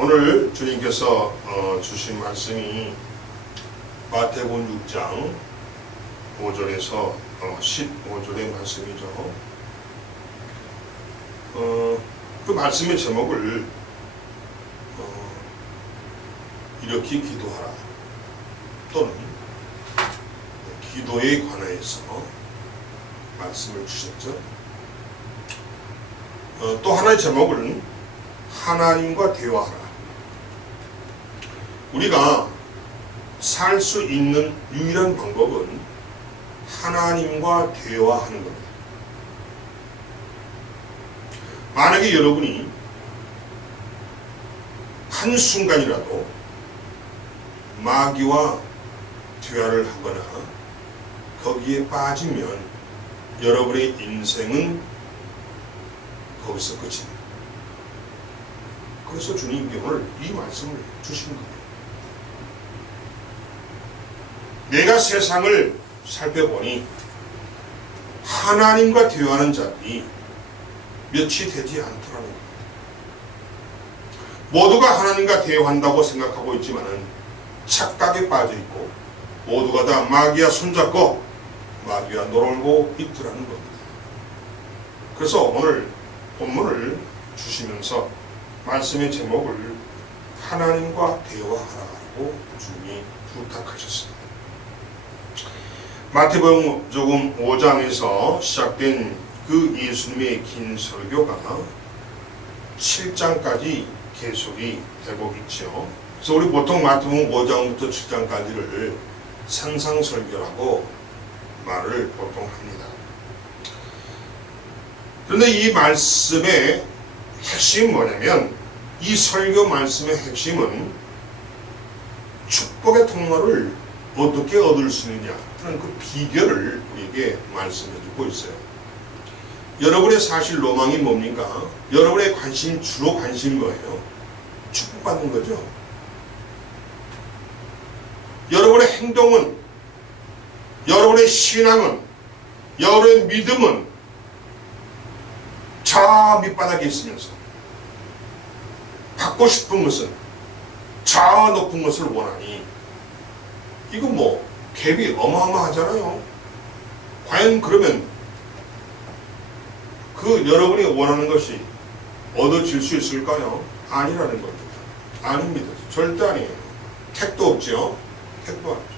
오늘 주님께서 주신 말씀이 마태복음 6장 5절에서 15절의 말씀이죠. 그 말씀의 제목을 이렇게 기도하라 또는 기도에 관하여서 말씀을 주셨죠. 또 하나의 제목은 하나님과 대화하라. 우리가 살 수 있는 유일한 방법은 하나님과 대화하는 겁니다. 만약에 여러분이 한순간이라도 마귀와 대화를 하거나 거기에 빠지면 여러분의 인생은 거기서 끝입니다. 그래서 주님께 오늘 이 말씀을 주신 거예요. 내가 세상을 살펴보니 하나님과 대화하는 자들이 몇이 되지 않더라는 겁니다. 모두가 하나님과 대화한다고 생각하고 있지만 착각에 빠져 있고 모두가 다 마귀와 손잡고 마귀와 놀고 있더라는 겁니다. 그래서 오늘 본문을 주시면서 말씀의 제목을 하나님과 대화하라고 주님이 부탁하셨습니다. 마태복음 5장에서 시작된 그 예수님의 긴 설교가 7장까지 계속이 되고 있죠. 그래서 우리 보통 마태복음 5장부터 7장까지를 산상설교라고 말을 보통 합니다. 그런데 이 말씀의 핵심이 뭐냐면, 이 설교 말씀의 핵심은 축복의 통로를 어떻게 얻을 수 있느냐 하는 그 비결을 우리에게 말씀해주고 있어요. 여러분의 사실 로망이 뭡니까? 여러분의 주로 관심이 뭐예요? 축복받는 거죠. 여러분의 행동은, 여러분의 신앙은, 여러분의 믿음은 저 밑바닥에 있으면서 받고 싶은 것은 저 높은 것을 원하니, 이거 뭐 갭이 어마어마하잖아요. 과연 그러면 그 여러분이 원하는 것이 얻어질 수 있을까요? 아니라는 겁니다. 아닙니다. 절대 아니에요. 택도 없죠. 택도 아니죠.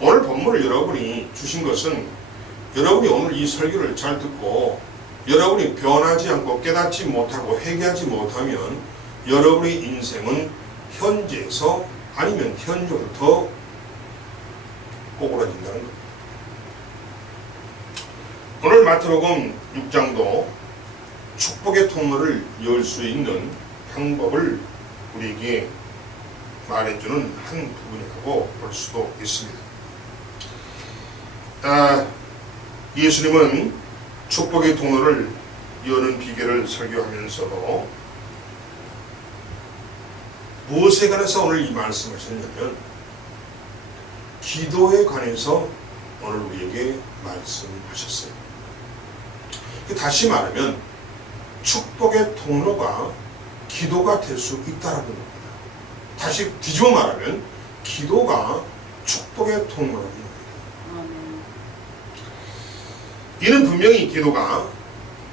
오늘 본문을 여러분이 주신 것은, 여러분이 오늘 이 설교를 잘 듣고 여러분이 변하지 않고 깨닫지 못하고 회개하지 못하면 여러분의 인생은 현재에서 아니면 현재부터 꼬꾸라진다는 겁니다. 오늘 마태복음 6장도 축복의 통로를 열 수 있는 방법을 우리에게 말해주는 한 부분이라고 볼 수도 있습니다. 예수님은 축복의 통로를 여는 비결을 설교하면서도 무엇에 관해서 오늘 이 말씀하셨냐면 기도에 관해서 오늘 우리에게 말씀하셨어요. 다시 말하면 축복의 통로가 기도가 될 수 있다는 겁니다. 다시 뒤집어 말하면 기도가 축복의 통로라는 겁니다. 이는 분명히 기도가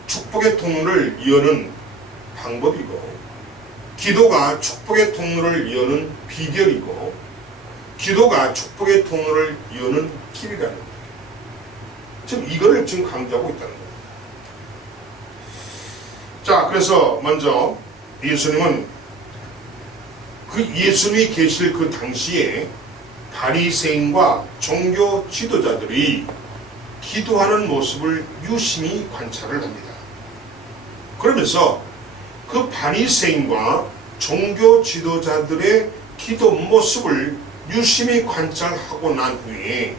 축복의 통로를 여는 방법이고, 기도가 축복의 통로를 여는 비결이고, 기도가 축복의 통로를 여는 길이라는 거예요. 지금 이거를 지금 강조하고 있다는 거예요. 자, 그래서 먼저 예수님은 예수님이 계실 그 당시에 바리새인과 종교 지도자들이 기도하는 모습을 유심히 관찰을 합니다. 그러면서 그 바리새인과 종교 지도자들의 기도 모습을 유심히 관찰하고 난 후에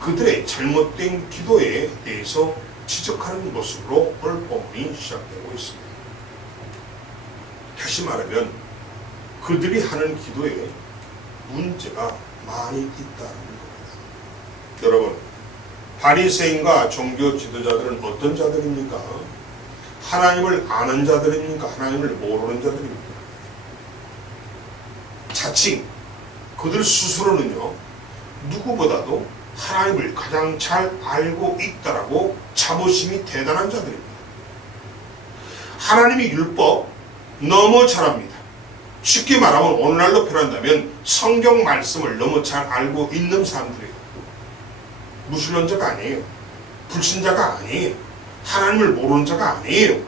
그들의 잘못된 기도에 대해서 지적하는 모습으로 오늘 본문이 시작되고 있습니다. 다시 말하면 그들이 하는 기도에 문제가 많이 있다는 겁니다. 여러분, 바리새인과 종교 지도자들은 어떤 자들입니까? 하나님을 아는 자들입니까? 하나님을 모르는 자들입니까? 자칭 그들 스스로는요 누구보다도 하나님을 가장 잘 알고 있다라고 자부심이 대단한 자들입니다. 하나님의 율법 너무 잘 압니다. 쉽게 말하면 오늘날로 표현한다면 성경 말씀을 너무 잘 알고 있는 사람들이에요. 무신론자가 아니에요. 불신자가 아니에요. 하나님을 모르는 자가 아니에요.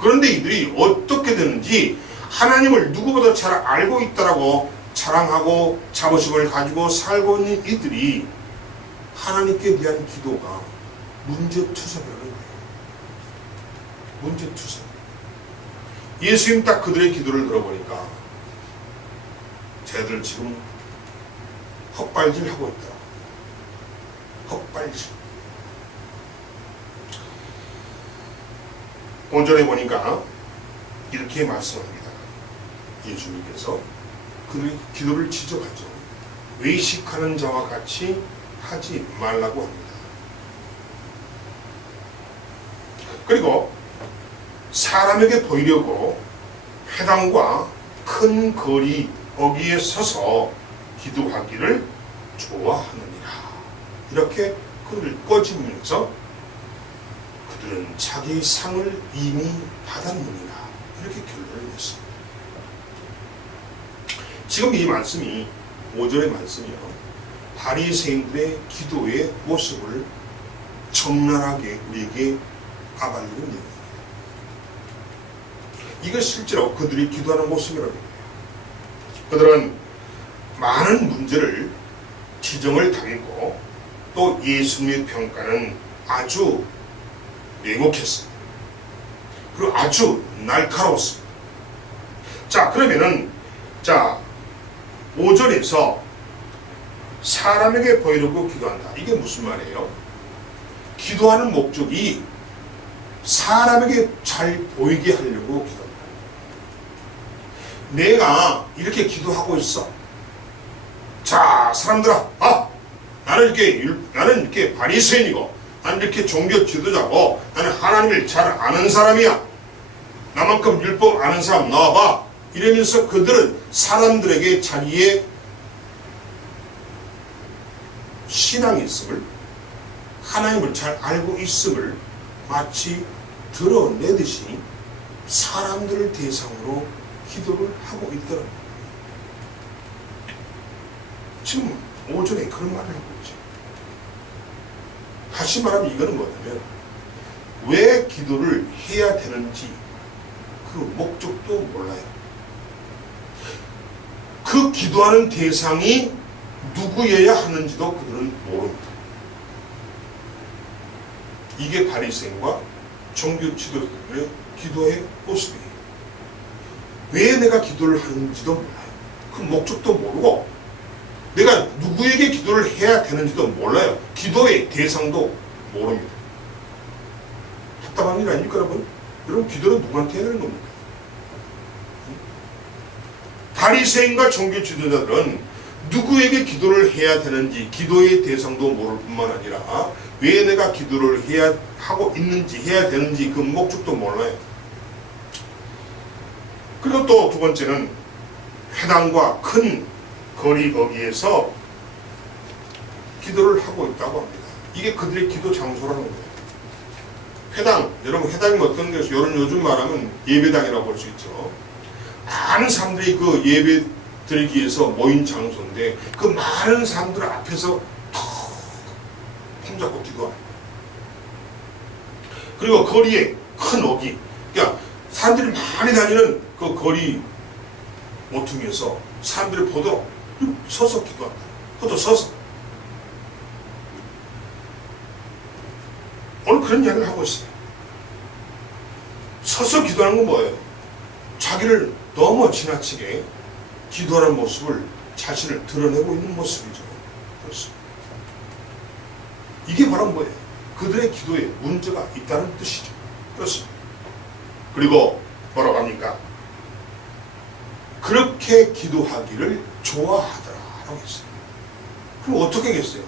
그런데 이들이 어떻게 되는지 하나님을 누구보다 잘 알고 있다라고 자랑하고 자부심을 가지고 살고 있는 이들이 하나님께 대한 기도가 문제투성이라는 거예요. 문제투성. 예수님 딱 그들의 기도를 들어보니까 쟤들 지금 헛발질하고 있더라고요. 헛발질. 본전에 보니까 이렇게 말씀합니다. 예수님께서 그들의 기도를 지적하죠. 외식하는 자와 같이 하지 말라고 합니다. 그리고 사람에게 보이려고 회당과 큰 거리 거기에 서서 기도하기를 좋아하느니라. 이렇게 그들을 꺼지면서 그들은 자기의 상을 이미 받았느니라. 이렇게 결론을 냈습니다. 지금 이 말씀이 5절의 말씀이요. 바리새인들의 기도의 모습을 적나라하게 우리에게 까발리는 내용입니다. 이거 실제로 그들이 기도하는 모습이라고 해요. 그들은 많은 문제를 지정을 당했고 또 예수님의 평가는 아주 냉혹했습니다. 그리고 아주 날카로웠습니다. 자, 그러면은 5절에서 사람에게 보이려고 기도한다. 이게 무슨 말이에요? 기도하는 목적이 사람에게 잘 보이게 하려고 기도한다. 내가 이렇게 기도하고 있어. 자, 사람들아, 나는 이렇게 바리새인이고, 나는 이렇게 종교 지도자고, 나는 하나님을 잘 아는 사람이야. 나만큼 율법 아는 사람 나와봐. 이러면서 그들은 사람들에게 자기의 신앙이 있음을, 하나님을 잘 알고 있음을 마치 드러내듯이 사람들을 대상으로 기도를 하고 있더랍니다. 지금 5절에 그런 말을 하고 있죠. 다시 말하면 이거는 뭐냐면 왜 기도를 해야 되는지 그 목적도 몰라요. 그 기도하는 대상이 누구여야 하는지도 그들은 모릅니다. 이게 바리새인과 종교 지도자들의 기도의 모습이에요. 왜 내가 기도를 하는지도 몰라요. 그 목적도 모르고 내가 누구에게 기도를 해야 되는지도 몰라요. 기도의 대상도 모릅니다. 답답한 일 아닙니까, 여러분? 여러분, 기도는 누구한테 해야 되는 겁니까? 바리새인과 종교 지도자들은 누구에게 기도를 해야 되는지 기도의 대상도 모를 뿐만 아니라 왜 내가 기도를 해야 되는지 그 목적도 몰라요. 그리고 또 두 번째는 회당과 큰 거리 거기에서 기도를 하고 있다고 합니다. 이게 그들의 기도 장소라는 거예요. 회당, 여러분 회당이 어떤 것이 요즘 말하면 예배당이라고 볼 수 있죠. 많은 사람들이 그 예배 드리기 위해서 모인 장소인데 그 많은 사람들 앞에서 통 잡고 기도하는 거예요. 그리고 거리에 큰 어기, 그러니까 사람들이 많이 다니는 그 거리 모퉁이에서 사람들이 보도록 서서 기도한다. 그것도 서서. 오늘 그런 이야기를 하고 있어요. 서서 기도하는 건 뭐예요? 자기를 너무 지나치게 기도하는 모습을 자신을 드러내고 있는 모습이죠. 그렇습니다. 이게 바로 뭐예요? 그들의 기도에 문제가 있다는 뜻이죠. 그렇습니다. 그리고 뭐라고 합니까? 그렇게 기도하기를 좋아하더라라고 했어요. 그럼 어떻게 하겠어요?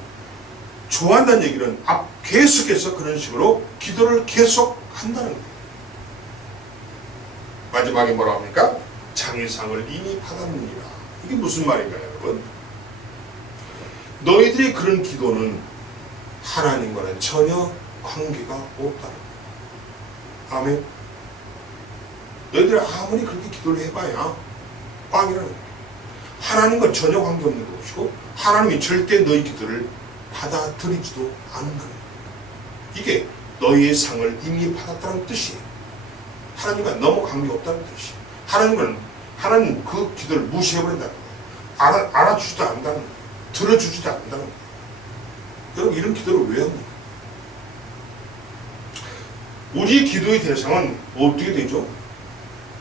좋아한다는 얘기는 계속해서 그런 식으로 기도를 계속 한다는 거예요. 마지막에 뭐라고 합니까? 자기 상을 이미 받았느니라. 이게 무슨 말인가요, 여러분? 너희들이 그런 기도는 하나님과는 전혀 관계가 없다는 거예요. 아멘. 너희들이 아무리 그렇게 기도를 해봐야 꽝이라는 거예요. 하나님과 전혀 관계없는 것이고 하나님이 절대 너희 기도를 받아들이지도 않는다는 거예요. 이게 너희의 상을 이미 받았다는 뜻이에요. 하나님과 너무 관계없다는 뜻이에요. 하나님 그 기도를 무시해버린다는 거예요. 알아주지도 않는다는 거예요. 들어주지도 않는다는 거예요. 여러분 이런 기도를 왜 합니까? 우리의 기도의 대상은 어떻게 되죠?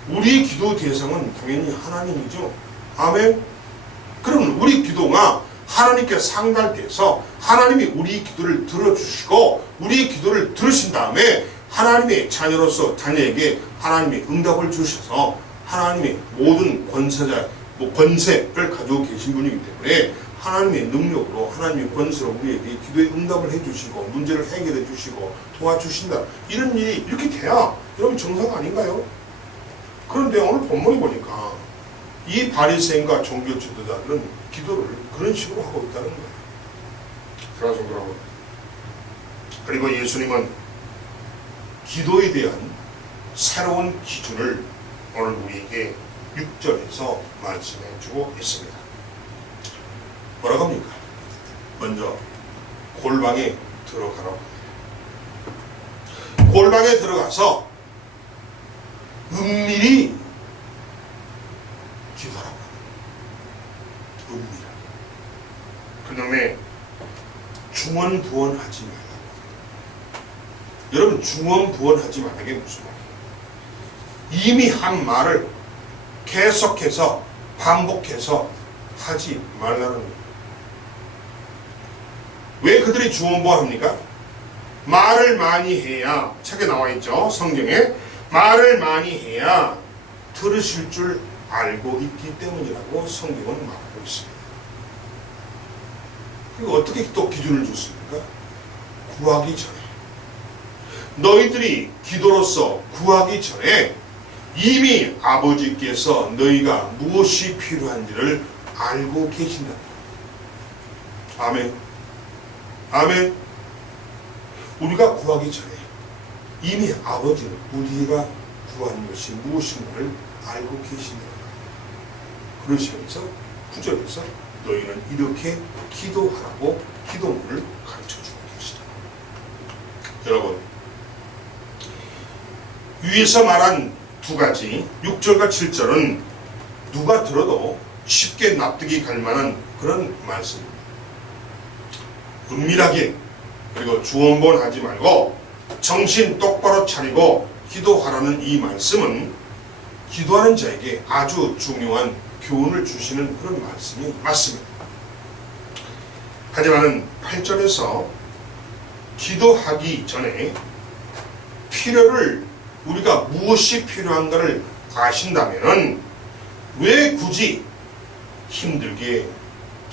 우리의 기도 대상은 당연히 하나님이죠. 아멘. 그러면 우리 기도가 하나님께 상달돼서 하나님이 우리 기도를 들어주시고 우리의 기도를 들으신 다음에 하나님의 자녀로서 자녀에게 하나님이 응답을 주셔서 하나님의 모든 권세를 가지고 계신 분이기 때문에 하나님의 능력으로 하나님의 권세로 우리에게 기도에 응답을 해주시고 문제를 해결해 주시고 도와주신다. 이런 일이 이렇게 돼야 여러분 정상 아닌가요? 그런데 오늘 본문에 보니까 이 바리새인과 종교 지도자들은 기도를 그런 식으로 하고 있다는 거예요. 그래서 그러고 그리고 예수님은 기도에 대한 새로운 기준을 오늘 우리에게 6절에서 말씀해 주고 있습니다. 뭐라고 합니까? 먼저 골방에 들어가라고 합니다. 골방에 들어가서 은밀히 기도하라고 합니다. 은밀히. 그 다음에 중언부언하지 말라고 합니다. 여러분 중언부언하지 말라는 게 무슨 말이에요? 이미 한 말을 계속해서 반복해서 하지 말라는 거예요. 왜 그들이 중언부언합니까? 말을 많이 해야, 책에 나와 있죠. 성경에 말을 많이 해야 들으실 줄 알고 있기 때문이라고 성경은 말하고 있습니다. 그리고 어떻게 또 기준을 줬습니까? 구하기 전에. 너희들이 기도로서 구하기 전에 이미 아버지께서 너희가 무엇이 필요한지를 알고 계신다. 아멘. 아멘. 우리가 구하기 전에 이미 아버지는 우리가 구하는 것이 무엇인가를 알고 계신다. 그러시면서 9절에서 너희는 이렇게 기도하라고 기도문을 가르쳐주고 계시다. 여러분 위에서 말한 두 가지 6절과 7절은 누가 들어도 쉽게 납득이 갈 만한 그런 말씀입니다. 은밀하게 그리고 주언본하지 말고 정신 똑바로 차리고 기도하라는 이 말씀은 기도하는 자에게 아주 중요한 교훈을 주시는 그런 말씀이 맞습니다. 하지만 8절에서 기도하기 전에 필요를 우리가 무엇이 필요한가를 아신다면 왜 굳이 힘들게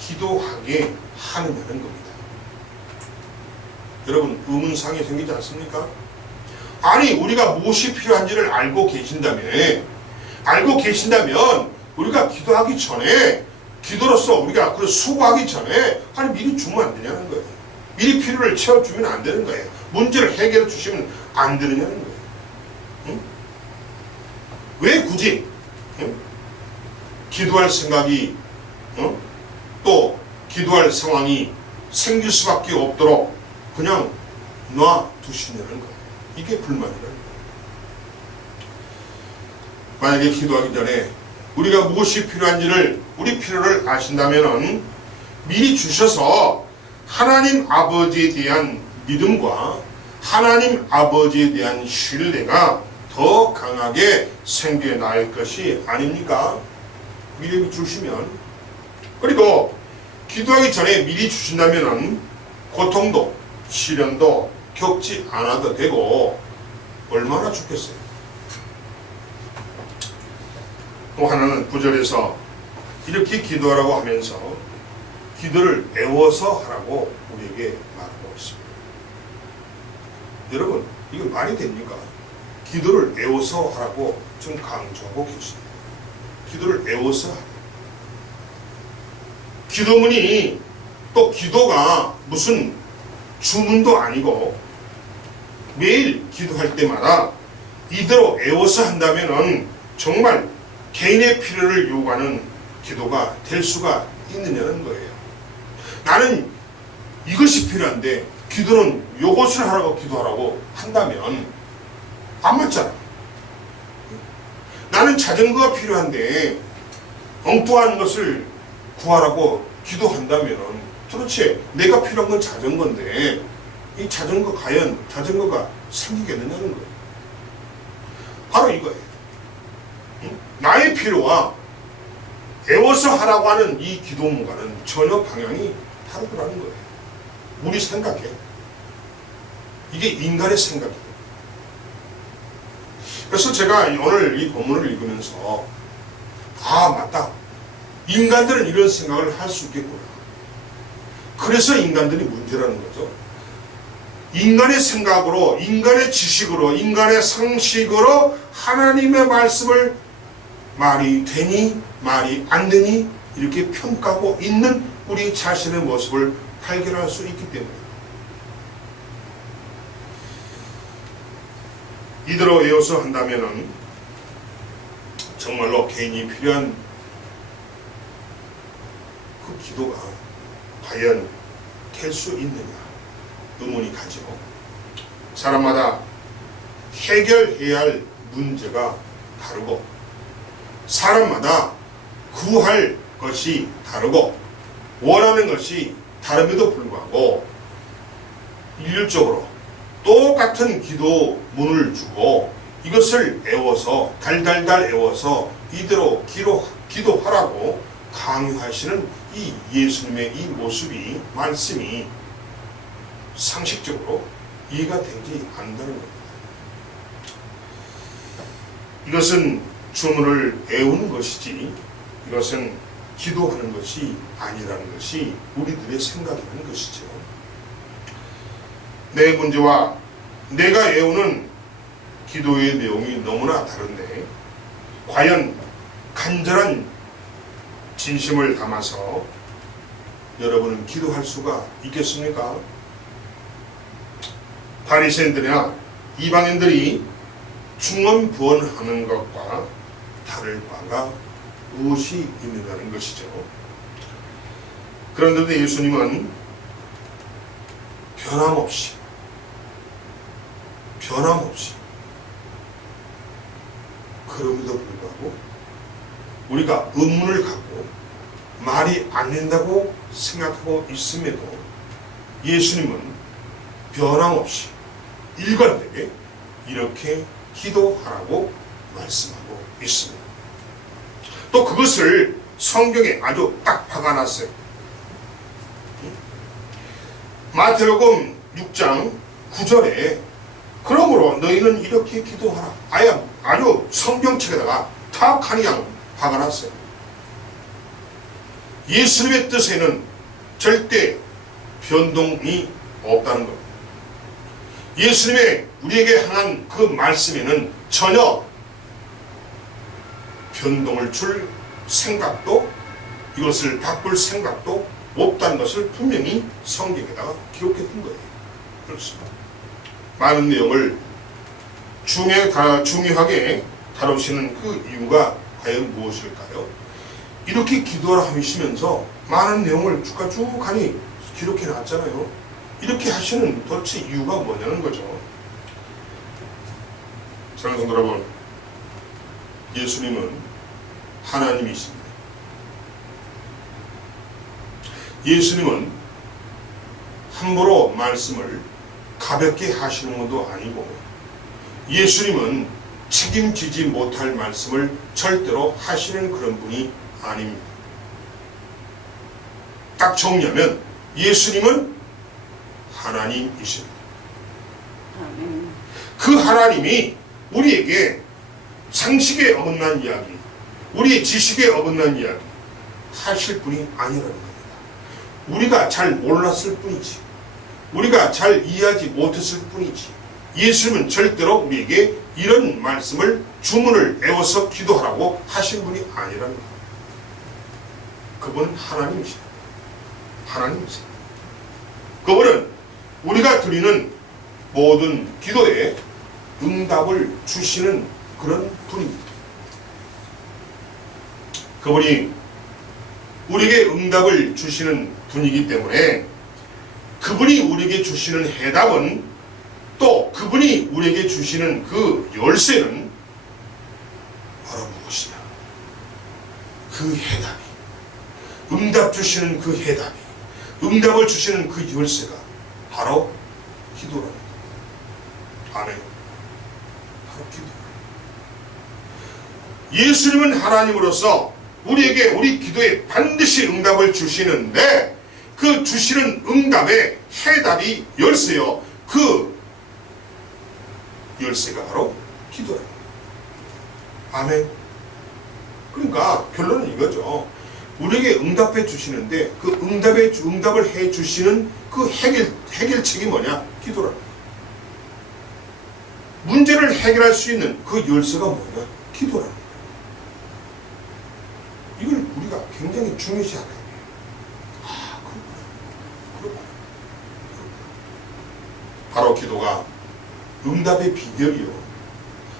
기도하게 하느냐는 겁니다. 여러분 의문상이 생기지 않습니까? 아니 우리가 무엇이 필요한지를 알고 계신다면 우리가 기도하기 전에 기도로서 우리가 그 수고하기 전에 아니 미리 주면 안 되냐는 거예요. 미리 필요를 채워주면 안 되는 거예요. 문제를 해결해 주시면 안 되느냐는 거예요. 응? 왜 굳이 기도할 생각이 또 기도할 상황이 생길 수밖에 없도록 그냥 놔두시냐는 거예요. 이게 불만이라는 거예요. 만약에 기도하기 전에 우리가 무엇이 필요한지를 우리 필요를 아신다면 미리 주셔서 하나님 아버지에 대한 믿음과 하나님 아버지에 대한 신뢰가 더 강하게 생겨날 것이 아닙니까? 미리 주시면. 그리고 기도하기 전에 미리 주신다면 고통도 시련도 겪지 않아도 되고 얼마나 좋겠어요. 또 하나는 9절에서 이렇게 기도하라고 하면서 기도를 애워서 하라고 우리에게 말하고 있습니다. 여러분 이거 말이 됩니까? 기도를 애워서 하라고 좀 강조하고 계십니다. 기도를 애워서 하라. 기도문이 또 기도가 무슨 주문도 아니고 매일 기도할 때마다 이대로 애워서 한다면은 정말 개인의 필요를 요구하는 기도가 될 수가 있느냐는 거예요. 나는 이것이 필요한데 기도는 요것을 하라고 기도하라고 한다면 안 맞잖아. 나는 자전거가 필요한데 엉뚱한 것을 구하라고 기도한다면 도대체 내가 필요한 건 자전거인데 이 자전거 과연 자전거가 생기겠느냐는 거예요. 바로 이거예요. 나의 필요와 애워서 하라고 하는 이 기도문과는 전혀 방향이 다르더라는 거예요. 우리 생각에 이게 인간의 생각이에요. 그래서 제가 오늘 이 본문을 읽으면서 아 맞다, 인간들은 이런 생각을 할 수 있겠구나. 그래서 인간들이 문제라는 거죠. 인간의 생각으로, 인간의 지식으로, 인간의 상식으로 하나님의 말씀을 말이 되니 말이 안 되니 이렇게 평가하고 있는 우리 자신의 모습을 발견할 수 있기 때문에 이대로 외워서 한다면은 정말로 개인이 필요한 그 기도가 과연 될 수 있느냐 의문이 가죠. 사람마다 해결해야 할 문제가 다르고 사람마다 구할 것이 다르고 원하는 것이 다름에도 불구하고 일률적으로 똑같은 기도문을 주고 이것을 애워서 달달달 애워서 이대로 기도하라고 강요하시는 이 예수님의 이 모습이 말씀이 상식적으로 이해가 되지 않는다는 겁니다. 이것은 주문을 애우는 것이지 이것은 기도하는 것이 아니라는 것이 우리들의 생각이라는 것이죠. 내 문제와 내가 애우는 기도의 내용이 너무나 다른데 과연 간절한 진심을 담아서 여러분은 기도할 수가 있겠습니까? 바리새인들이나 이방인들이 중언부언하는 것과 다를 바가 무엇이 있느냐는 것이죠. 그런데도 예수님은 변함없이 그럼에도 불구하고 우리가 의문을 갖고 말이 안 된다고 생각하고 있음에도 예수님은 변함없이 일관되게 이렇게 기도하라고 말씀하고 있습니다. 또 그것을 성경에 아주 딱 박아놨어요. 마태복음 6장 9절에 그러므로 너희는 이렇게 기도하라. 아주 성경책에다가 탁하니 그냥 박아놨어요. 예수님의 뜻에는 절대 변동이 없다는 것. 예수님의 우리에게 향한 그 말씀에는 전혀 변동을 줄 생각도 이것을 바꿀 생각도 없다는 것을 분명히 성경에다가 기록했던 거예요. 그렇습니다. 많은 내용을 중요하게 다루시는 그 이유가 과연 무엇일까요? 이렇게 기도하라 하시면서 많은 내용을 쭉가니 기록해 놨잖아요. 이렇게 하시는 도대체 이유가 뭐냐는 거죠. 사랑하는 성도 여러분, 예수님은 하나님이십니다. 예수님은 함부로 말씀을 가볍게 하시는 것도 아니고 예수님은 책임지지 못할 말씀을 절대로 하시는 그런 분이 아닙니다. 딱 정리하면 예수님은 하나님이십니다. 그 하나님이 우리에게 상식에 어긋난 이야기, 우리의 지식에 어긋난 이야기 하실 분이 아니라는 겁니다. 우리가 잘 몰랐을 뿐이지, 우리가 잘 이해하지 못했을 뿐이지, 예수님은 절대로 우리에게 이런 말씀을 주문을 외워서 기도하라고 하신 분이 아니라는 겁니다. 그분은 하나님이십니다. 하나님이세요. 그분은 우리가 드리는 모든 기도에 응답을 주시는 그런 분입니다. 그분이 우리에게 응답을 주시는 분이기 때문에 그분이 우리에게 주시는 해답은 또 그분이 우리에게 주시는 그 열쇠는 바로 무엇이냐? 그 해답이, 응답 주시는 그 해답이, 응답을 주시는 그 열쇠가 바로 기도랍니다. 아멘. 바로 기도. 예수님은 하나님으로서 우리에게 우리 기도에 반드시 응답을 주시는데 그 주시는 응답의 해답이 열쇠요. 그 열쇠가 바로 기도랍니다. 아멘. 그러니까 결론은 이거죠. 우리에게 응답해 주시는데 그 응답을 해 주시는 그 해결책이 뭐냐? 기도랍니다. 문제를 해결할 수 있는 그 열쇠가 뭐냐? 기도랍니다. 이걸 우리가 굉장히 중요시 알아야 돼요. 아, 그렇구나. 바로 기도가 응답의 비결이요.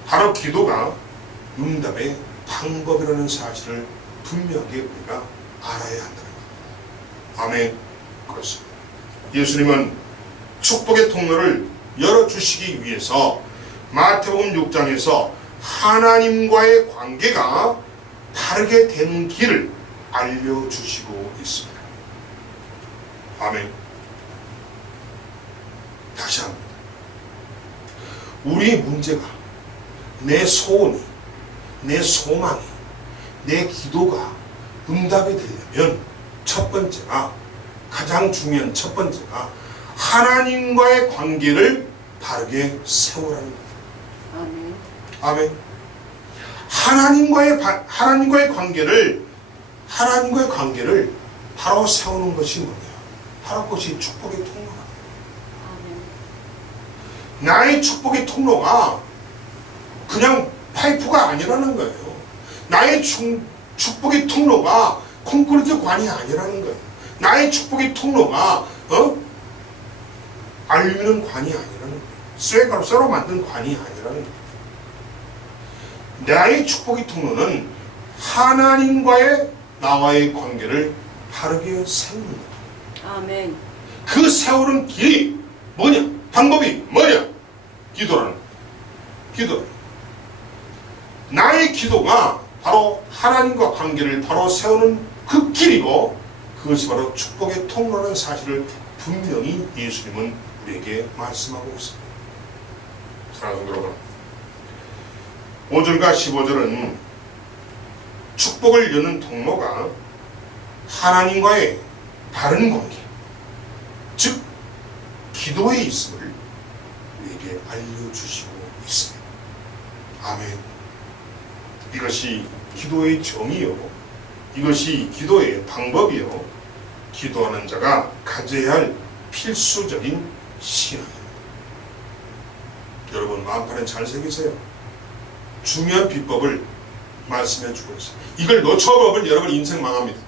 바로 기도가 응답의 방법이라는 사실을 분명하게 우리가 알아야 한다는 겁니다. 아멘. 그렇습니다. 예수님은 축복의 통로를 열어주시기 위해서 마태복음 6장에서 하나님과의 관계가 바르게 되는 길을 알려주시고 있습니다. 아멘. 다시 합니다. 우리의 문제가, 내 소원이, 내 소망이, 내 기도가 응답이 되려면 첫 번째가, 가장 중요한 첫 번째가 하나님과의 관계를 바르게 세우라는 겁니다. 아멘. 아멘. 하나님과의 관계를 바로 세우는 것이 뭐냐? 바로 그것이 축복의 통로다. 나의 축복의 통로가 그냥 파이프가 아니라는 거예요. 나의 축복의 통로가 콘크리트 관이 아니라는 거예요. 나의 축복의 통로가 알루미늄 관이 아니라는 거예요. 쇠로 만든 관이 아니라는 거예요. 나의 축복의 통로는 하나님과의 나와의 관계를 바르게 세우는 거예요. 아멘. 그 세우는 길이 뭐냐? 방법이 뭐냐? 기도라는 거예요. 기도. 나의 기도가 바로 하나님과 관계를 바로 세우는 그 길이고 그것이 바로 축복의 통로라는 사실을 분명히 예수님은 우리에게 말씀하고 있습니다. 사랑하는 여러분, 5절과 15절은 축복을 여는 통로가 하나님과의 바른 관계, 즉 기도에 있음을 우리에게 알려주시고 있습니다. 아멘. 이것이 기도의 정의요, 이것이 기도의 방법이요, 기도하는 자가 가져야 할 필수적인 신앙입니다. 여러분 마음판에 잘 새기세요. 중요한 비법을 말씀해 주고 있어요. 이걸 놓쳐버리면 여러분 인생 망합니다.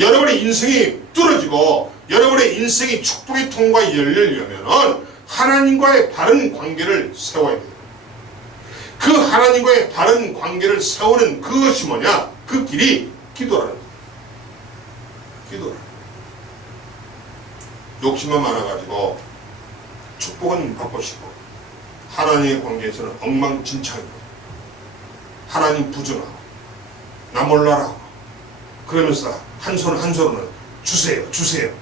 여러분의 인생이 뚫어지고 여러분의 인생이 축복의 통로가 열리려면 하나님과의 바른 관계를 세워야 돼요. 그 하나님과의 바른 관계를 세우는 그것이 뭐냐? 그 길이 기도라는 거예요. 기도라는 거예요. 욕심만 많아가지고 축복은 받고 싶고 하나님의 관계에서는 엉망진창이고 하나님 부정하고 나 몰라라 하고 그러면서 한 손으로는 주세요 주세요.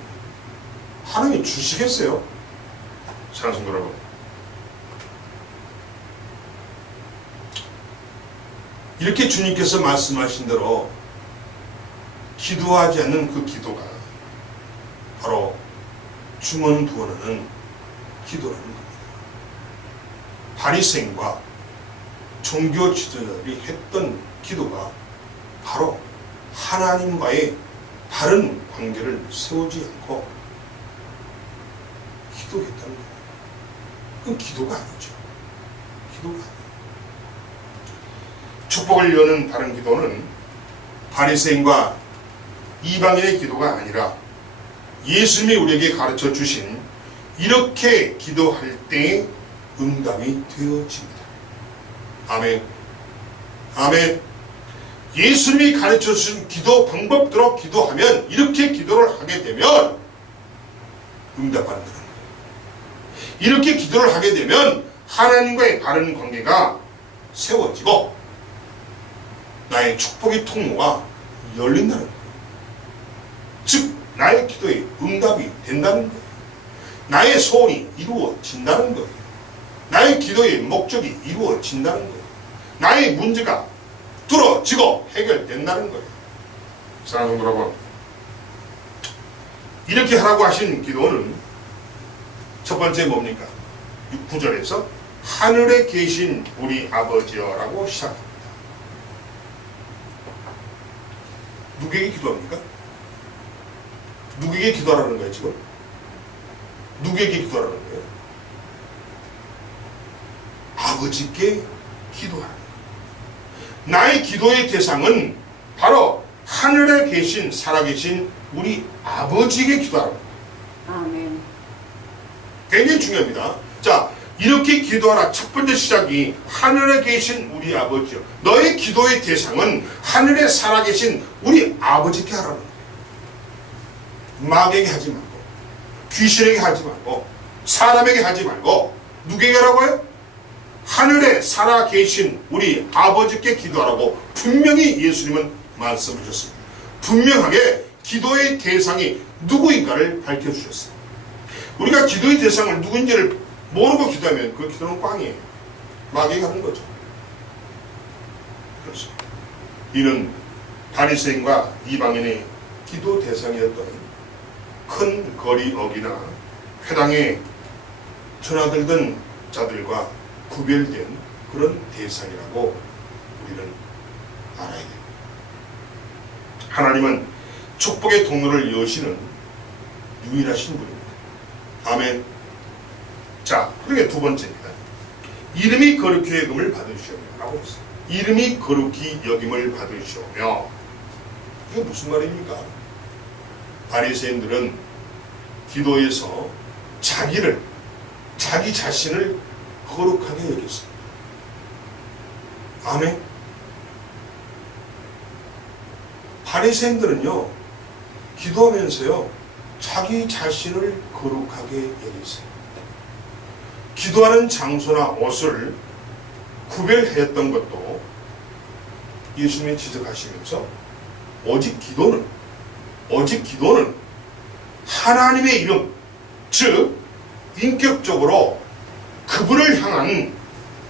하나님이 주시겠어요? 사랑하는 여러분, 이렇게 주님께서 말씀하신 대로 기도하지 않는 그 기도가 바로 중언부언하는 기도라는 겁니다. 바리새인과 종교 지도자들이 했던 기도가 바로 하나님과의 바른 관계를 세우지 않고 기도했다는 거예요. 그건 기도가 아니죠. 기도가 아니에요. 축복을 여는 바른 기도는 바리새인과 이방인의 기도가 아니라 예수님이 우리에게 가르쳐 주신 이렇게 기도할 때 응답이 되어집니다. 아멘. 아멘. 예수님이 가르쳐 주신 기도 방법대로 기도하면, 이렇게 기도를 하게 되면 응답받는 거예요. 이렇게 기도를 하게 되면 하나님과의 바른 관계가 세워지고 나의 축복의 통로가 열린다는 거예요. 즉 나의 기도에 응답이 된다는 거예요. 나의 소원이 이루어진다는 거예요. 나의 기도의 목적이 이루어진다는 거예요. 나의 문제가 뚫어지고 해결된다는 거예요. 사랑하는 여러분, 이렇게 하라고 하신 기도는 첫 번째 뭡니까? 9절에서 하늘에 계신 우리 아버지여라고 시작합니다. 누구에게 기도합니까? 누구에게 기도하라는 거예요 지금? 누구에게 기도하라는 거예요? 아버지께 기도하라는 거예요. 나의 기도의 대상은 바로 하늘에 계신 살아계신 우리 아버지에게 기도하라는 거예요. 아멘. 굉장히 중요합니다. 자, 이렇게 기도하라. 첫 번째 시작이 하늘에 계신 우리 아버지요. 너의 기도의 대상은 하늘에 살아계신 우리 아버지께 하라는 거예요. 마귀에게 하지 말고, 귀신에게 하지 말고, 사람에게 하지 말고, 누구에게 하라고요? 하늘에 살아계신 우리 아버지께 기도하라고 분명히 예수님은 말씀하셨습니다. 분명하게 기도의 대상이 누구인가를 밝혀주셨어요. 우리가 기도의 대상을 누구인지를 모르고 기도하면 그 기도는 꽝이에요. 마귀가 하는 거죠. 그래서 이는 바리새인과 이방인의 기도 대상이었던 큰 거리 어기나 회당에 전화들던 자들과 구별된 그런 대상이라고 우리는 알아야 됩니다. 하나님은 축복의 통로를 여시는 유일하신 분입니다. 아멘. 자, 그게 두 번째입니다. 이름이 거룩히 여김을 받으시오며 라고 했어요. 이름이 거룩히 여김을 받으시오며. 이게 무슨 말입니까? 바리새인들은 기도에서 자기 자신을 거룩하게 여겼어요. 아멘. 바리새인들은요, 기도하면서요, 자기 자신을 거룩하게 여겼어요. 기도하는 장소나 옷을 구별했던 것도 예수님이 지적하시면서 오직 기도는 하나님의 이름, 즉 인격적으로 그분을 향한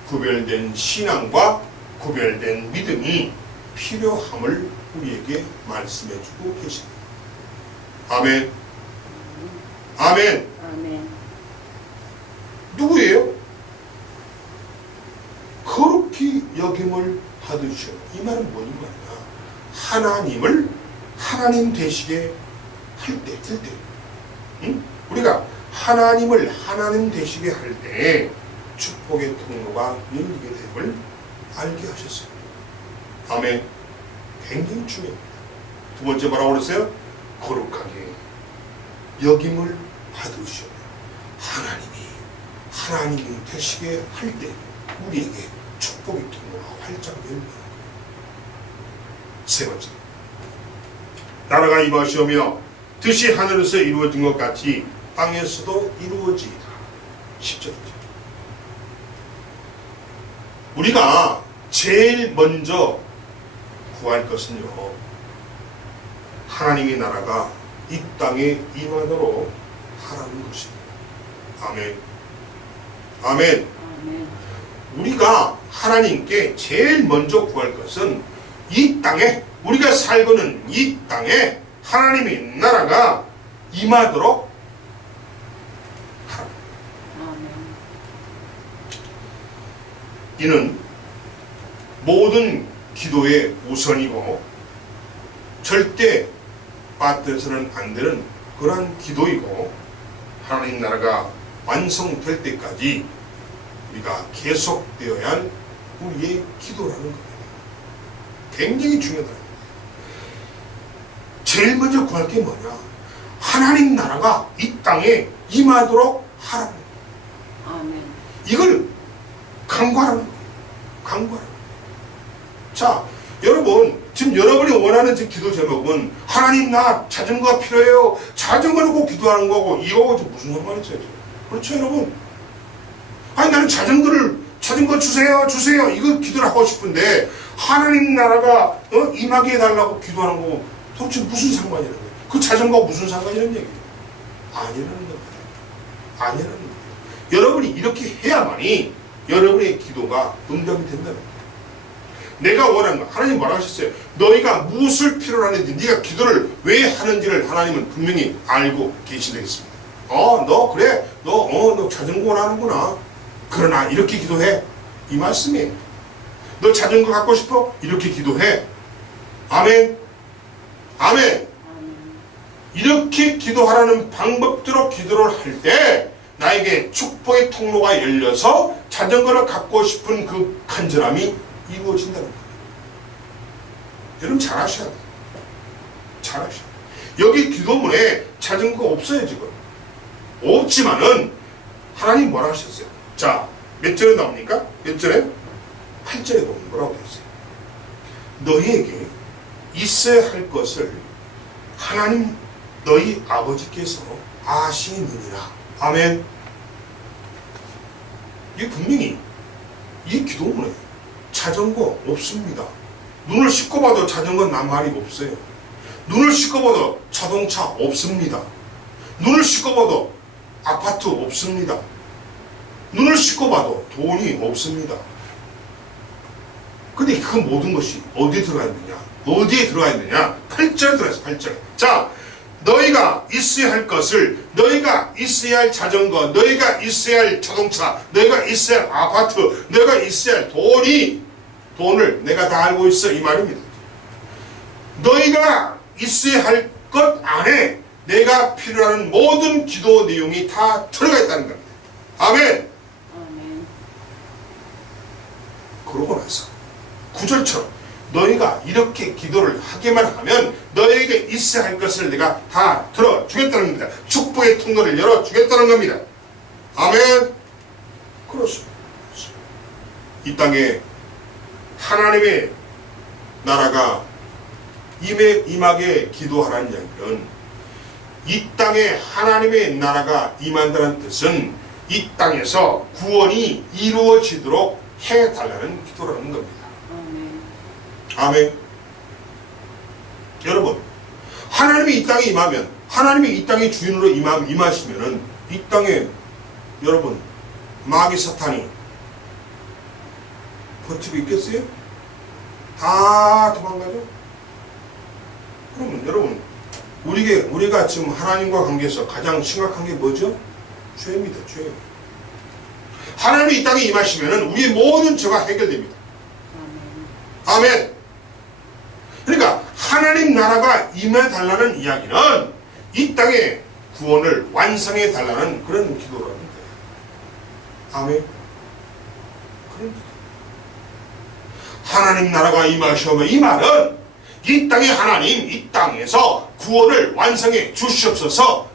구별된 신앙과 구별된 믿음이 필요함을 우리에게 말씀해주고 계십니다. 아멘. 아멘. 아멘. 누구예요? 거룩히 여김을 받으시오. 이 말은 뭐니 말이야? 하나님을 하나님 되시게 할 때, 응? 우리가 하나님을 하나님 되시게 할 때 축복의 통로가 열리게 됨을 알게 하셨어요. 아멘. 굉장히 중요합니다. 두 번째 뭐라고 그랬어요? 거룩하게 여김을 받으시오. 하나님이 되시게 할 때 우리에게 축복의 통로가 활짝 열립니다. 세 번째, 나라가 임하시오며 뜻이 하늘에서 이루어진 것 같이 땅에서도 이루어지이다. 10절이죠. 우리가 제일 먼저 구할 것은요, 하나님의 나라가 이 땅에 임하도록 하라는 것입니다. 아멘. 아멘. 아멘. 우리가 하나님께 제일 먼저 구할 것은 이 땅에, 우리가 살고는 이 땅에 하나님의 나라가 임하도록 하라. 아멘. 이는 모든 기도의 우선이고 절대 빠뜨려서는 안 되는 그러한 기도이고, 하나님 나라가 완성될 때까지 우리가 계속되어야 할 우리의 기도라는 겁니다. 굉장히 중요하다. 제일 먼저 구할 게 뭐냐? 하나님 나라가 이 땅에 임하도록 하라는 거예요. 아멘. 이걸 간구하라는 거예요. 간구하라는 거예요. 자, 여러분, 지금 여러분이 원하는 지금 기도 제목은 하나님 나 자전거가 필요해요. 자전거 놓고 기도하는 거고 이거 무슨 상관이 있어요? 그렇죠, 여러분? 아니 나는 자전거 주세요. 이거 기도를 하고 싶은데 하나님 나라가 임하게 해달라고 기도하는 거고 도대체 무슨 상관이라는 거예요? 그 자전거가 무슨 상관이라는 얘기예요? 아니라는 겁니다. 아니라는 거예요. 여러분이 이렇게 해야만이 여러분의 기도가 응답이 된다는 거예요. 내가 원하는 거 하나님 뭐라고 하셨어요? 너희가 무엇을 필요로 하는지 네가 기도를 왜 하는지를 하나님은 분명히 알고 계시겠습니다. 너 자전거 원하는구나. 그러나 이렇게 기도해. 이 말씀이에요. 너 자전거 갖고 싶어? 이렇게 기도해. 아멘. 아멘. 이렇게 기도하라는 방법대로 기도를 할 때 나에게 축복의 통로가 열려서 자전거를 갖고 싶은 그 간절함이 이루어진다는 거예요. 여러분 잘 아셔야 돼요. 잘 아셔야 돼요. 여기 기도문에 자전거 없어요 지금. 없지만은 하나님 뭐라 하셨어요? 자, 몇 절에 나옵니까? 몇 절에? 8절에 보면 뭐라고 되어 있어요? 너희에게 있어야 할 것을 하나님 너희 아버지께서 아시느니라. 아멘. 이게 분명히 이 기도문에 자전거 없습니다. 눈을 씻고 봐도 자전거 낱말이 없어요. 눈을 씻고 봐도 자동차 없습니다. 눈을 씻고 봐도 아파트 없습니다. 눈을 씻고 봐도 돈이 없습니다. 근데 그 모든 것이 어디에 들어가 있느냐? 어디에 들어가 있느냐? 8절에 들어가 있어요. 8절에. 자, 너희가 있어야 할 것을, 너희가 있어야 할 자전거, 너희가 있어야 할 자동차, 너희가 있어야 할 아파트, 너희가 있어야 할 돈을 내가 다 알고 있어. 이 말입니다. 너희가 있어야 할 것 안에 내가 필요한 모든 기도 내용이 다 들어가 있다는 겁니다. 아멘. 아멘. 그러고 나서 9절처럼 너희가 이렇게 기도를 하게만 하면 너희에게 있어야 할 것을 내가 다 들어주겠다는 겁니다. 축복의 통로를 열어주겠다는 겁니다. 아멘. 그렇습니다. 이 땅에 하나님의 나라가 임하게 기도하라는 이야기는 이 땅에 하나님의 나라가 임한다는 뜻은 이 땅에서 구원이 이루어지도록 해달라는 기도라는 겁니다. 아멘. 여러분, 하나님이 이 땅에 임하면, 하나님이 이 땅의 주인으로 임하시면은 이 땅에 여러분 마귀 사탄이 버티고 있겠어요? 다 도망가죠? 그러면 여러분 우리가 지금 하나님과 관계에서 가장 심각한 게 뭐죠? 죄입니다. 죄. 하나님이 이 땅에 임하시면은 우리의 모든 죄가 해결됩니다. 아멘. 그러니까 하나님 나라가 임해달라는 이야기는 이 땅에 구원을 완성해 달라는 그런 기도라는 거예요. 아멘. 그런 기도. 하나님 나라가 임하시오면 이 말은 이 땅의 하나님, 이 땅에서 구원을 완성해 주시옵소서.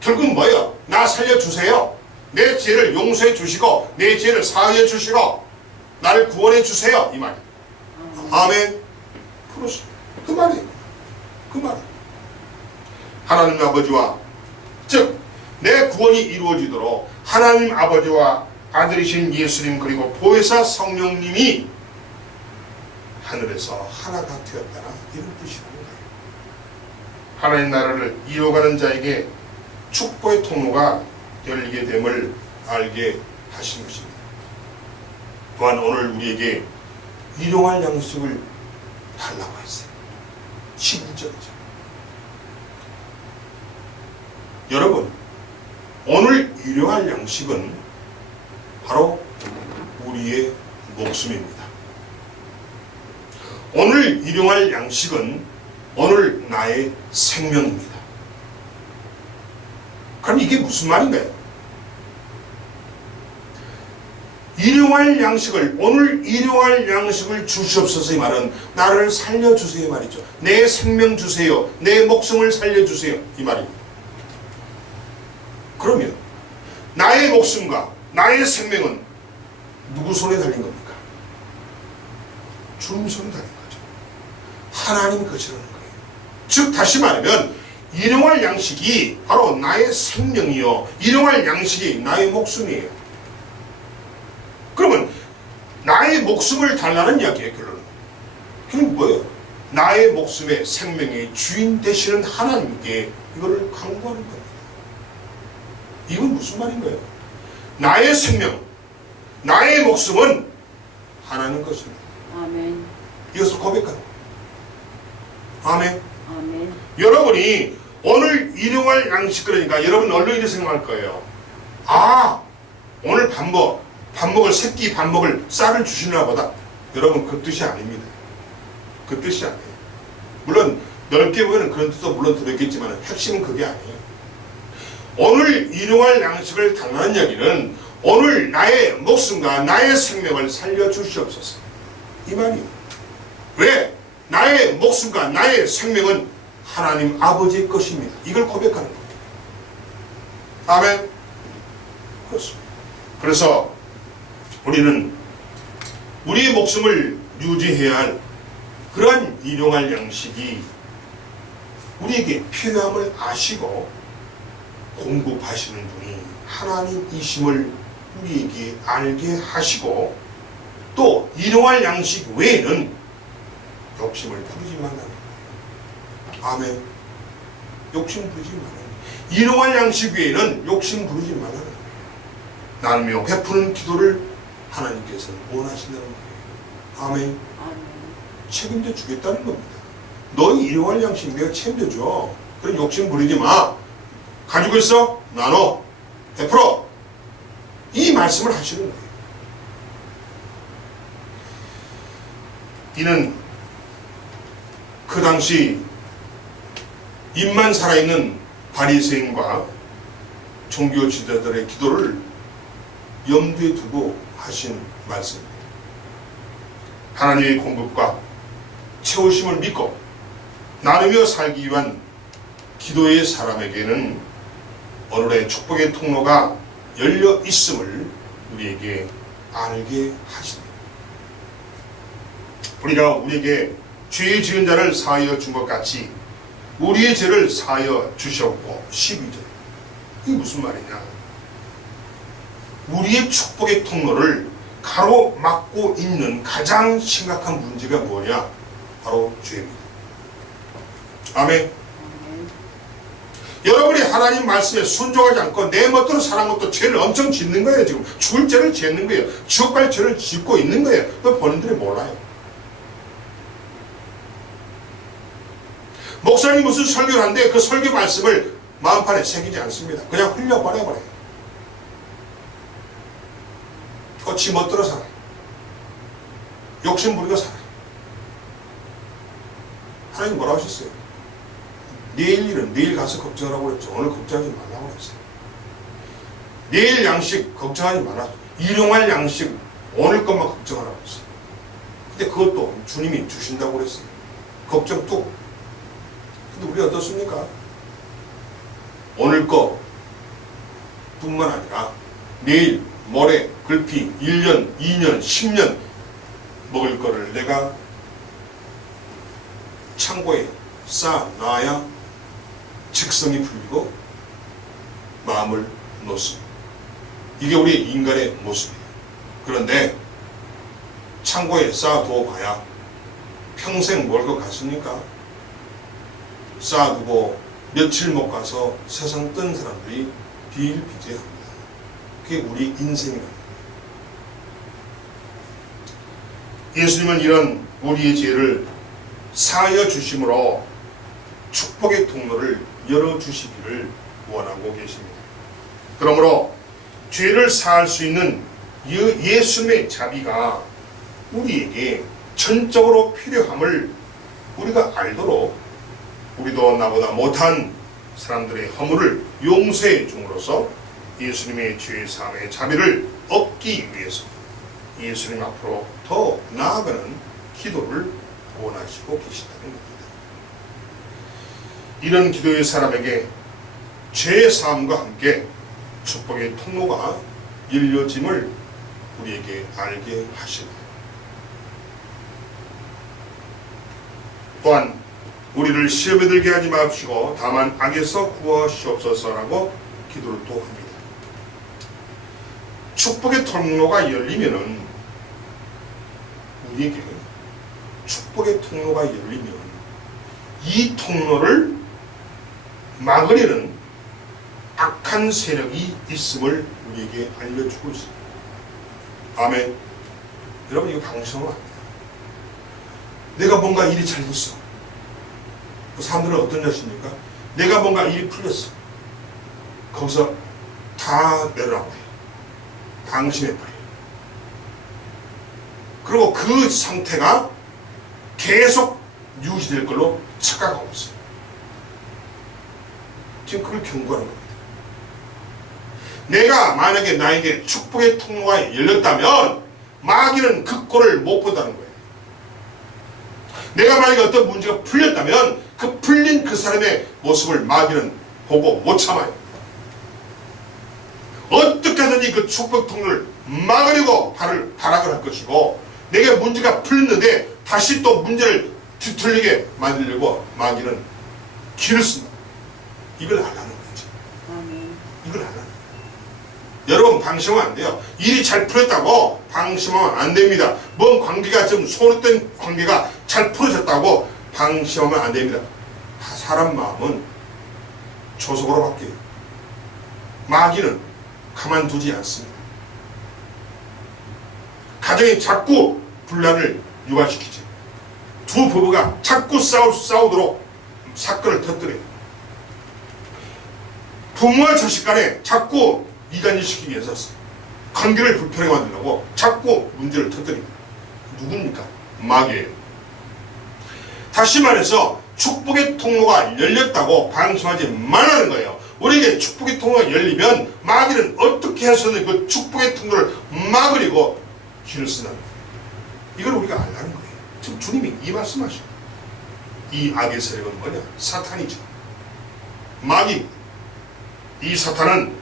결국 뭐예요? 나 살려주세요. 내 죄를 용서해 주시고 내 죄를 사하여 주시고 나를 구원해 주세요. 이 말이에요. 아멘. 그렇습니다. 그 말이에요. 그 말이에요. 하나님 아버지와 즉 내 구원이 이루어지도록 하나님 아버지와 아들이신 예수님 그리고 보혜사 성령님이 하늘에서 하나가 되었다라 이런 뜻이라는 거예요. 하나님 나라를 이어가는 자에게 축복의 통로가 열리게 됨을 알게 하신 것입니다. 또한 오늘 우리에게 일용할 양식을 달라고 했어요. 11절이죠. 여러분, 오늘 일용할 양식은 바로 우리의 목숨입니다. 오늘 일용할 양식은 오늘 나의 생명입니다. 그럼 이게 무슨 말인가요? 일용할 양식을, 오늘 일용할 양식을 주시옵소서. 이 말은 나를 살려주세요 말이죠. 내 생명 주세요. 내 목숨을 살려주세요 이 말입니다. 그러면 나의 목숨과 나의 생명은 누구 손에 달린 겁니까? 주님 손에 달린 거죠. 하나님 것이라는 거예요. 즉 다시 말하면 일용할 양식이 바로 나의 생명이요, 일용할 양식이 나의 목숨이에요. 그러면 나의 목숨을 달라는 이야기예요. 결론은. 그럼 뭐예요? 나의 목숨의 생명의 주인 되시는 하나님께 이거를 강구하는 겁니다. 이건 무슨 말인 거예요? 나의 생명, 나의 목숨은 하나님 것입니다. 아멘. 이것을 고백하는 거예요. 아멘. 아멘. 여러분이 오늘 일용할 양식, 그러니까 여러분 얼른 이렇게 생각할 거예요. 아, 오늘 밥 먹을 새끼 밥 먹을 쌀을 주시나 보다. 여러분 그 뜻이 아닙니다. 그 뜻이 아니에요. 물론 넓게 보면 그런 뜻도 물론 들어있겠지만 핵심은 그게 아니에요. 오늘 일용할 양식을 달라는 이야기는 오늘 나의 목숨과 나의 생명을 살려주시옵소서 이 말이에요. 왜? 나의 목숨과 나의 생명은 하나님 아버지의 것입니다. 이걸 고백하는 거예요. 아멘. 그렇습니다. 그래서 우리는 우리의 목숨을 유지해야 할 그러한 일용할 양식이 우리에게 필요함을 아시고 공급하시는 분이 하나님이심을 우리에게 알게 하시고, 또 일용할 양식 외에는 욕심을 부리지 말라는 거예요. 아멘. 욕심 부리지 말라는 거예요. 일용할 양식 외에는 욕심 부리지 말라는 거예요. 나누며 베푸는 기도를 하나님께서는 원하신다는 거예요. 아멘. 아멘. 책임져 주겠다는 겁니다. 너희 일용할 양식 내가 책임져줘. 그럼 욕심 부리지 마. 가지고 있어? 나눠. 베풀어. 이 말씀을 하시는 거예요. 이는 그 당시 입만 살아있는 바리새인과 종교 지도자들의 기도를 염두에 두고 하신 말씀입니다. 하나님의 공급과 채우심을 믿고 나누며 살기 위한 기도의 사람에게는 오늘의 축복의 통로가 열려 있음을 우리에게 알게 하십니다. 우리가 우리에게 죄 지은 자를 사하여 준 것 같이 우리의 죄를 사하여 주셨고, 12절. 이게 무슨 말이냐? 우리의 축복의 통로를 가로막고 있는 가장 심각한 문제가 뭐냐? 바로 죄입니다. 아멘. 여러분이 하나님 말씀에 순종하지 않고 내 멋대로 사는 것도 죄를 엄청 짓는 거예요. 지금 죽을 죄를 짓는 거예요. 지옥 갈 죄를 짓고 있는 거예요. 그 본인들이 몰라요. 목사님 무슨 설교를 하는데 그 설교 말씀을 마음판에 새기지 않습니다. 그냥 흘려버려버려요. 지 멋대로 살아요. 욕심 부리고 살아요. 하나님 뭐라고 하셨어요? 내일 일은 내일 가서 걱정하라고 그랬죠. 오늘 걱정하지 말라고 그랬어요. 내일 양식 걱정하지 말라. 일용할 양식 오늘 것만 걱정하라고 했어요. 근데 그것도 주님이 주신다고 그랬어요. 걱정 뚝. 근데 우리 어떻습니까? 오늘 거 뿐만 아니라 내일, 모레, 글피 1년, 2년, 10년 먹을 거를 내가 창고에 쌓아놔야 직성이 풀리고 마음을 놓습니다. 이게 우리 인간의 모습이에요. 그런데 창고에 쌓아두어 봐야 평생 먹을 것 같습니까? 쌓아두고 며칠 못 가서 세상 뜬 사람들이 비일비재합니다. 그게 우리 인생이랍니다. 예수님은 이런 우리의 죄를 사하여 주심으로 축복의 통로를 열어주시기를 원하고 계십니다. 그러므로 죄를 사할 수 있는 예수님의 자비가 우리에게 전적으로 필요함을 우리가 알도록 우리도 나보다 못한 사람들의 허물을 용서해 줌으로써 예수님의 죄 사함의 자비를 얻기 위해서 예수님 앞으로 더 나아가는 기도를 원하시고 계시다는 겁니다. 이런 기도의 사람에게 죄의 사함과 함께 축복의 통로가 열려짐을 우리에게 알게 하십니다. 또한 우리를 시험에 들게 하지 마시고 다만 악에서 구하시옵소서라고 기도를 또 합니다. 축복의 통로가 열리면은 우리에게 축복의 통로가 열리면 이 통로를 막으려는 악한 세력이 있음을 우리에게 알려주고 있습니다. 아멘. 여러분 이거 방심하면 안 돼요. 내가 뭔가 일이 잘 됐어. 그 사람들은 어떤 자십니까? 내가 뭔가 일이 풀렸어. 거기서 다 내려놔버려요. 방심해버려요. 그리고 그 상태가 계속 유지될 걸로 착각하고 있어요. 지금 그걸 경고하는 겁니다. 내가 만약에 나에게 축복의 통로가 열렸다면 마귀는 그 꼴을 못 본다는 거예요. 내가 만약에 어떤 문제가 풀렸다면 그 풀린 그 사람의 모습을 마귀는 보고 못 참아요. 어떻게 하든지 그 축복 통로를 막으려고 발악을 할 것이고, 내게 문제가 풀렸는데 다시 또 문제를 뒤틀리게 만들려고 마귀는 길을 씁니다. 이걸 안 하는 거지. 이걸 안 하는 거예요. 여러분 방심하면 안 돼요. 일이 잘 풀렸다고 방심하면 안 됩니다. 뭔 관계가 좀 소홀했던 관계가 잘 풀어졌다고 방심하면 안 됩니다. 사람 마음은 조속으로 바뀌어요. 마귀는 가만두지 않습니다. 가정이 자꾸 분란을 유발시키죠. 두 부부가 자꾸 싸우도록 사건을 터뜨려요. 부모와 자식 간에 자꾸 이간질시키기 위해서 관계를 불편하게 만들려고 자꾸 문제를 터뜨립니다. 누굽니까? 마귀예요. 다시 말해서 축복의 통로가 열렸다고 방심하지 말라는 거예요. 우리에게 축복의 통로가 열리면 마귀는 어떻게 해서든 그 축복의 통로를 막으려고 길을 쓴다는 거예요. 이걸 우리가 알라는 거예요. 지금 주님이 이 말씀하시고, 이 악의 세력은 뭐냐? 사탄이죠. 마귀. 이 사탄은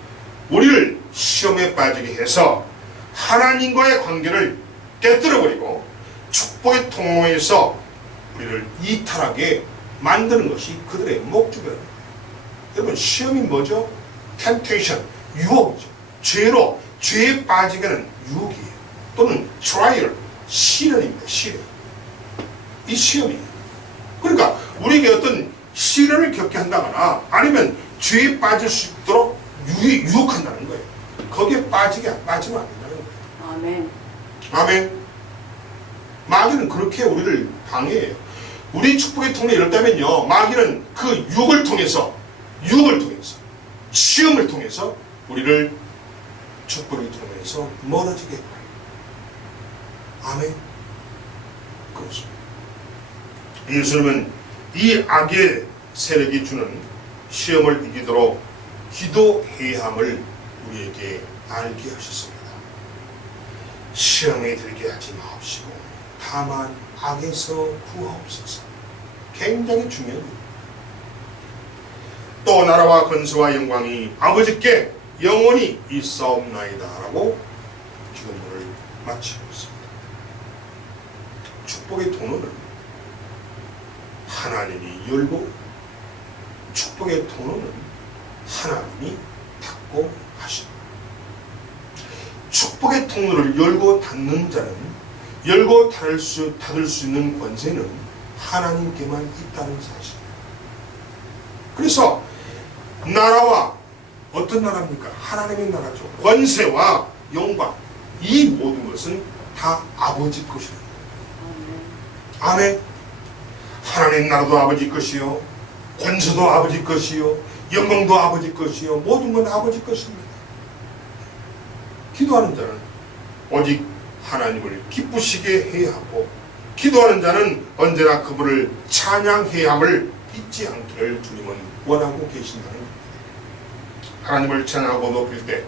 우리를 시험에 빠지게 해서 하나님과의 관계를 깨뜨려버리고 축복의 통로에서 우리를 이탈하게 만드는 것이 그들의 목적이라는 거예요. 여러분 시험이 뭐죠? temptation, 유혹이죠. 죄에 빠지게 하는 유혹이에요. 또는 trial, 시련입니다. 시련. 이 시험이에요. 그러니까 우리에게 어떤 시련을 겪게 한다거나 아니면 죄에 빠질 수 있도록 유혹한다는 거예요. 거기에 빠지면 안 된다는 거예요. 아멘. 아멘. 마귀는 그렇게 우리를 방해해요. 우리 축복의 통로에 열었다면요, 마귀는 그 유혹을 통해서 시험을 통해서 우리를 축복의 통로에서 멀어지게 해요. 아멘. 그렇습니다. 예수님은 이 악의 세력이 주는 시험을 이기도록 기도해야 함을 우리에게 알게 하셨습니다. 시험에 들게 하지 마옵시고 다만 악에서 구하옵소서. 굉장히 중요해요. 또 나라와 권세와 영광이 아버지께 영원히 있사옵나이다 라고 기도문을 마치고 있습니다. 축복의 통로는 하나님이 열고 축복의 통로는 하나님이 닫고 하십니다. 축복의 통로를 열고 닫는 자는 열고 닫을 수 있는 권세는 하나님께만 있다는 사실입니다. 그래서 나라와 어떤 나라입니까? 하나님의 나라죠. 권세와 영광, 이 모든 것은 다 아버지 것입니다. 아멘. 하나님 나라도 아버지 것이요, 권세도 아버지 것이요, 영광도 아버지 것이요, 모든 건 아버지 것입니다. 기도하는 자는 오직 하나님을 기쁘시게 해야 하고, 기도하는 자는 언제나 그분을 찬양해야 함을 잊지 않기를 주님은 원하고 계신다는 겁니다. 하나님을 찬양하고 높일 때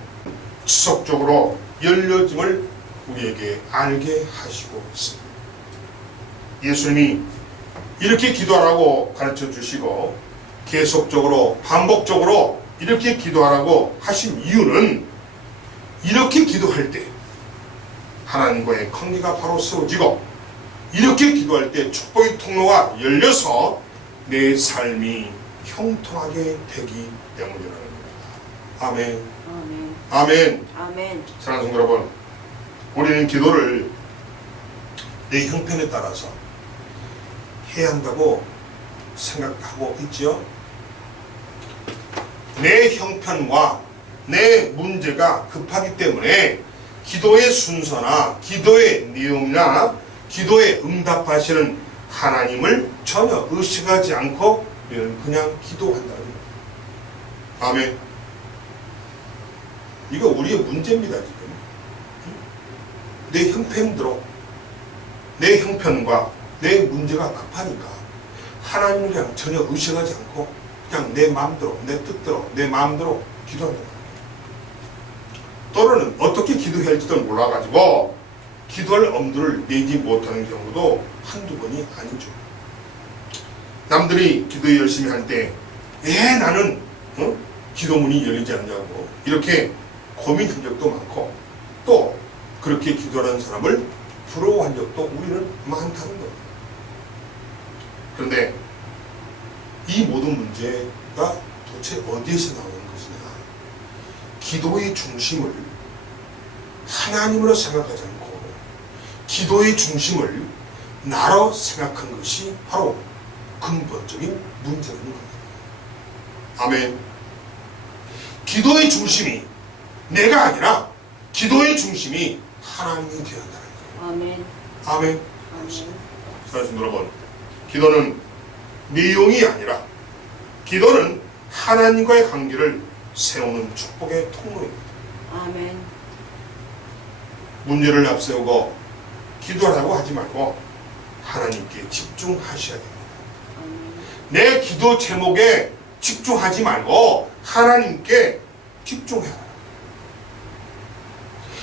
지속적으로 열려짐을 우리에게 알게 하시고 있습니다. 예수님이 이렇게 기도하라고 가르쳐 주시고 계속적으로 반복적으로 이렇게 기도하라고 하신 이유는 이렇게 기도할 때 하나님과의 관계가 바로 세워지고 이렇게 기도할 때 축복의 통로가 열려서 내 삶이 형통하게 되기 때문이라는 겁니다. 아멘. 아멘. 아멘. 아멘. 사랑하는 성도 여러분, 우리는 기도를 내 형편에 따라서 해야 한다고 생각하고 있지요. 내 형편과 내 문제가 급하기 때문에 기도의 순서나 기도의 내용이나 기도에 응답하시는 하나님을 전혀 의식하지 않고 우리는 그냥 기도한다는 거예요. 아멘. 이거 우리의 문제입니다. 지금 내 형편대로 내 형편과 내 문제가 급하니까 하나님을 그냥 전혀 의식하지 않고 그냥 내 마음대로 내 뜻대로 내 마음대로 기도한다. 또는 어떻게 기도해야 할지도 몰라가지고 기도할 엄두를 내지 못하는 경우도 한두 번이 아니죠. 남들이 기도 열심히 할 때 왜 나는 기도문이 열리지 않냐고 이렇게 고민한 적도 많고 또 그렇게 기도하는 사람을 부러워한 적도 우리는 많다는 겁니다. 그런데 이 모든 문제가 도대체 어디에서 나오는 것이냐? 기도의 중심을 하나님으로 생각하지 않고 기도의 중심을 나로 생각한 것이 바로 근본적인 문제라는 겁니다. 아멘. 기도의 중심이 내가 아니라 기도의 중심이 하나님이 되어야 한다는 거예요. 아멘. 아멘. 아멘. 사랑하는 여러분, 기도는 내용이 아니라 기도는 하나님과의 관계를 세우는 축복의 통로입니다. 아멘. 문제를 앞세우고 기도하라고 하지 말고 하나님께 집중하셔야 됩니다. 아멘. 내 기도 제목에 집중하지 말고 하나님께 집중해라.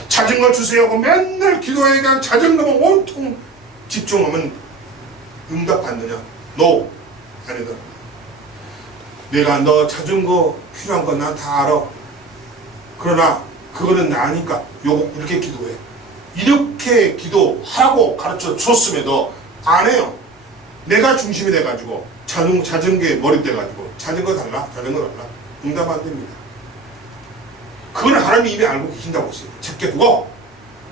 찾은 거 주세요 하고 맨날 기도에 그냥 찾은 것만 온통 집중하면 응답 받느냐? No. 아니다. 내가 너 찾은 거 필요한 건 난 다 알아. 그러나 그거는 나니까 요거 이렇게 기도해. 이렇게 기도하라고 가르쳐 줬음에도 안 해요. 내가 중심이 돼가지고 찾은 게 머리 돼가지고 찾은 거 달라? 찾은 거 달라? 응답 안 됩니다. 그건 하나님이 이미 알고 계신다고 했어요. 제껴두고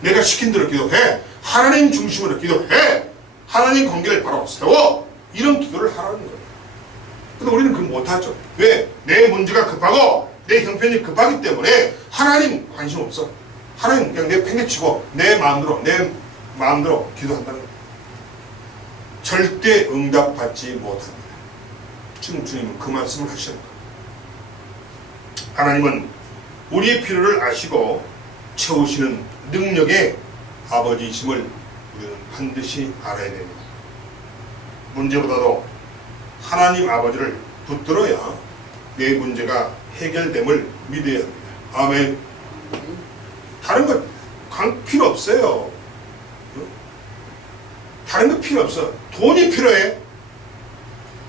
내가 시킨 대로 기도해. 하나님 중심으로 기도해. 하나님 관계를 바로 세워. 이런 기도를 하라는 거예요. 근데 우리는 그걸 못하죠. 왜? 내 문제가 급하고 내 형편이 급하기 때문에 하나님 관심 없어. 하나님 그냥 내 팽개치고 내 마음대로 기도한다는 거예요. 절대 응답받지 못합니다. 지금 주님은 그 말씀을 하시는 거예요. 하나님은 우리의 필요를 아시고 채우시는 능력의 아버지이심을 우리는 반드시 알아야 됩니다. 문제보다도 하나님 아버지를 붙들어야 내 문제가 해결됨을 믿어야 합니다. 아멘. 다른 거 필요 없어요. 다른 거 필요 없어. 돈이 필요해.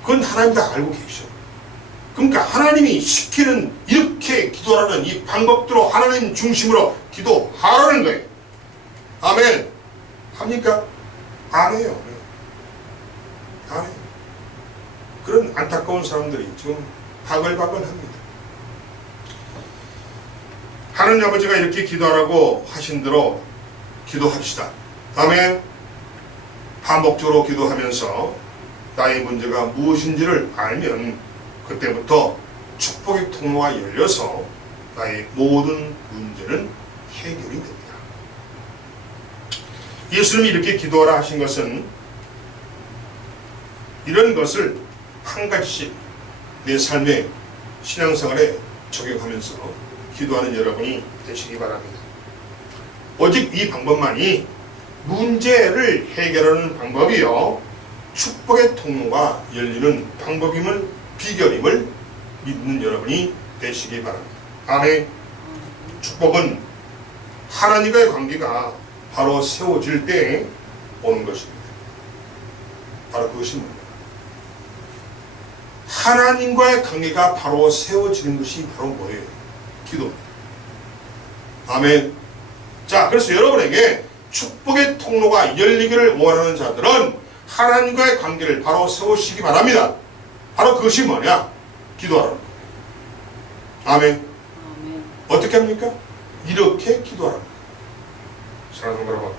그건 하나님 다 알고 계셔. 그러니까 하나님이 시키는 이렇게 기도하라는 이 방법대로 하나님 중심으로 기도하라는 거예요. 아멘. 합니까? 안 해요. 안 해요. 그런 안타까운 사람들이 지금 바글바글합니다. 하나님 아버지가 이렇게 기도하라고 하신 대로 기도합시다. 아멘. 반복적으로 기도하면서 나의 문제가 무엇인지를 알면 그때부터 축복의 통로가 열려서 나의 모든 문제는 해결이 됩니다. 예수님이 이렇게 기도하라 하신 것은 이런 것을 한 가지씩 내 삶의 신앙생활에 적용하면서 기도하는 여러분이 되시기 바랍니다. 오직 이 방법만이 문제를 해결하는 방법이요 축복의 통로가 열리는 방법임을 비결임을 믿는 여러분이 되시기 바랍니다. 아멘. 축복은 하나님과의 관계가 바로 세워질 때 오는 것입니다. 바로 그것이 뭡니까? 하나님과의 관계가 바로 세워지는 것이 바로 뭐예요? 기도입니다. 아멘. 자, 그래서 여러분에게 축복의 통로가 열리기를 원하는 자들은 하나님과의 관계를 바로 세우시기 바랍니다. 바로 그것이 뭐냐? 기도하라는 거예요. 아멘. 어떻게 합니까? 이렇게 기도하라는 거예요. 사랑하는 여러분,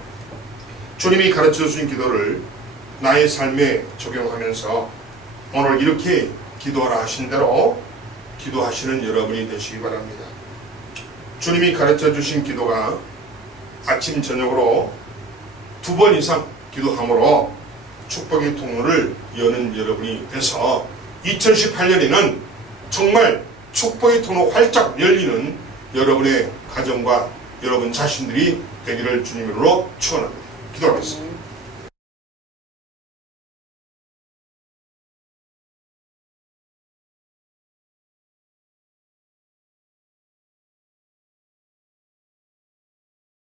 주님이 가르쳐 주신 기도를 나의 삶에 적용하면서 오늘 이렇게 기도하라 하신 대로 기도하시는 여러분이 되시기 바랍니다. 주님이 가르쳐 주신 기도가 아침 저녁으로 2번 이상 기도함으로 축복의 통로를 여는 여러분이 돼서 2018년에는 정말 축복의 통로 활짝 열리는 여러분의 가정과 여러분 자신들이 되기를 주님으로 축원합니다. 기도하겠습니다.